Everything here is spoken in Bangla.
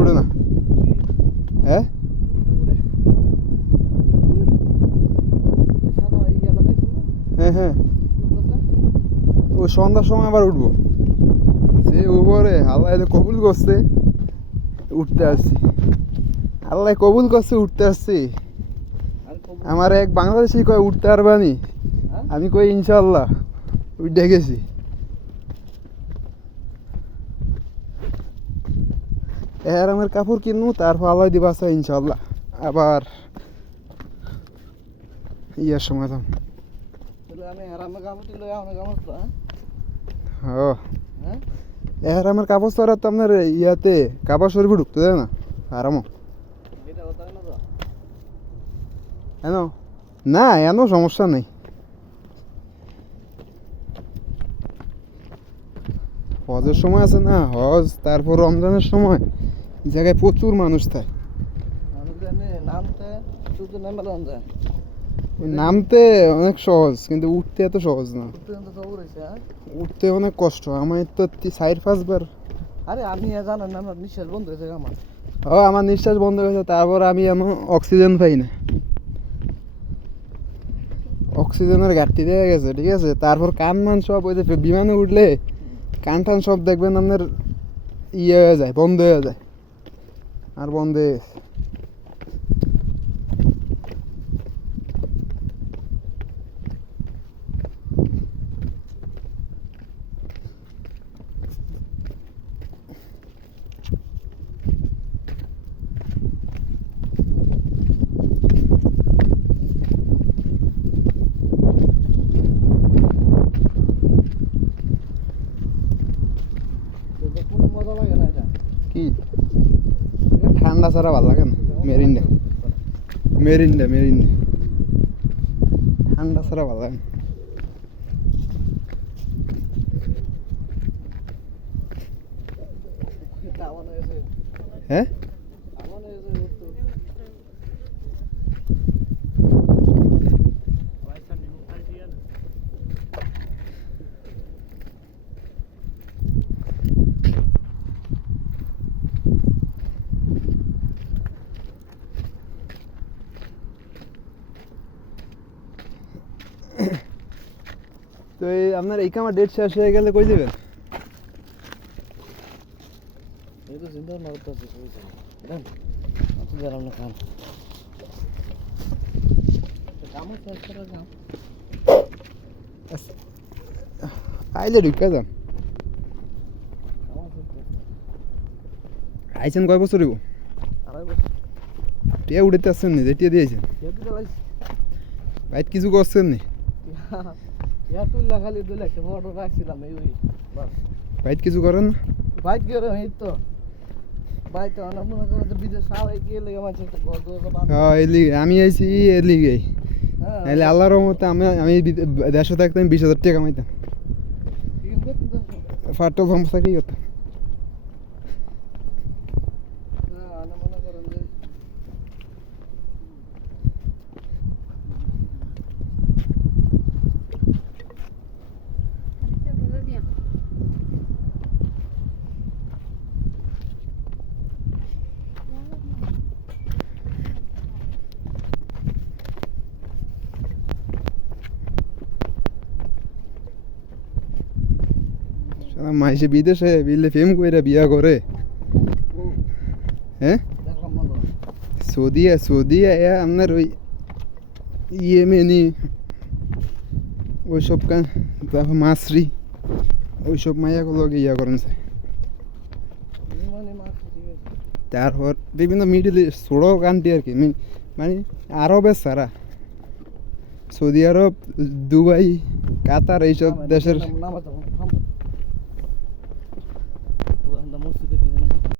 উড়ে না? হ্যাঁ? হ্যাঁ হ্যাঁ। ওই সন্ধ্যার সময় আবার উঠবো। সে উপরে আল্লাহ কবুল করছে উঠতে আসছি। আল্লাহ কবুল করছে উঠতে আসছি। আমার এক বাংলাদেশি কয় উঠতে পারবানি আমি কই ইনশাল্লাহ উঠে গেছি। এর আমার কাপড় কিনবো তারপর আল্লাহ দিবা আছে ইনশাল্লাহ আবার ইয়ার সময় তো ও। এর আমার কাপড় চড়া তো আপনার ইয়াতে কাপড় শরীফে ঢুকতে দেয় না আরামও। এন? না এন সমস্যা নেই। হজের সময় আছে না হজ তারপর রমজানের সময়। এই জায়গায় প্রচুর মানুষ থাকে। নামতে অনেক সহজ কিন্তু উঠতে এত সহজ না। উঠতে অনেক কষ্ট আমার তো চার পাঁচবার আরে আমি জানেন না আমার নিঃশ্বাস বন্ধ হয়েছে আমার। ও আমার নিঃশ্বাস বন্ধ হয়েছে তারপর আমি এমন অক্সিজেন পাই না। অক্সিজেনের ঘাটতি দিয়ে গেছে ঠিক আছে? তারপর কান মান সব ওই যে বিমানে উঠলে কান টান সব দেখবেন আপনার ইয়ে হয়ে যায় বন্ধ হয়ে যায়। আর বন্ধ হয়ে গেছে। তো কোনো মজা লাগে না এটা কি এ ঠান্ডা ছাড়া ভালো লাগে না। মেরিন্ডা মেরিন্ডা মেরিন্ডা ঠান্ডা ছাড়া ভালো লাগে না। হ্যাঁ আমার হয়েছে একটু তো এই আপনার এই কামার ডেট শেষ হয়ে গেলে কই দেবেন এই তো চিন্তা না করতে আছে না খান আইলে ঢুকা যান আইছেন কয় বছর হইব? টিয়া উড়িতে আসছেন নি যে টিয়া দিয়েছেন। বাইক কিছু করছেন নি? তুললা খালি বড় রাখছিলাম এই ওই। বাস কিছু করেন? না বাইক গিয়ে এই তো। অনেক মনে করে তো বিদেশ সবাই গিয়ে লেগে মাঝে একটা গল্প হ্যাঁ এলি আমি আইছি এলি এলে নাহলে আল্লাহর রহমতে আমি আমি দেশে থাকতাম বিশ হাজার টাকা কামাইতাম। ফাটো ফার্ম কি করতাম মনে করেন যে সারা মাইসে বিদেশে বিলে ফেম কইরা বিয়া করে। হ্যাঁ সৌদিয়া সৌদিয়া এ আপনার ওই ইয়েমেনি ওইসব কান তারপর মাসরি ওইসব মাইয়াগুলো ইয়া করেন তারপর বিভিন্ন মিডিল ইস্ট ছোটো কান্ট্রি আর কি মানে আরবের সারা। সৌদি আরব দুবাই কাতার এইসব দেশের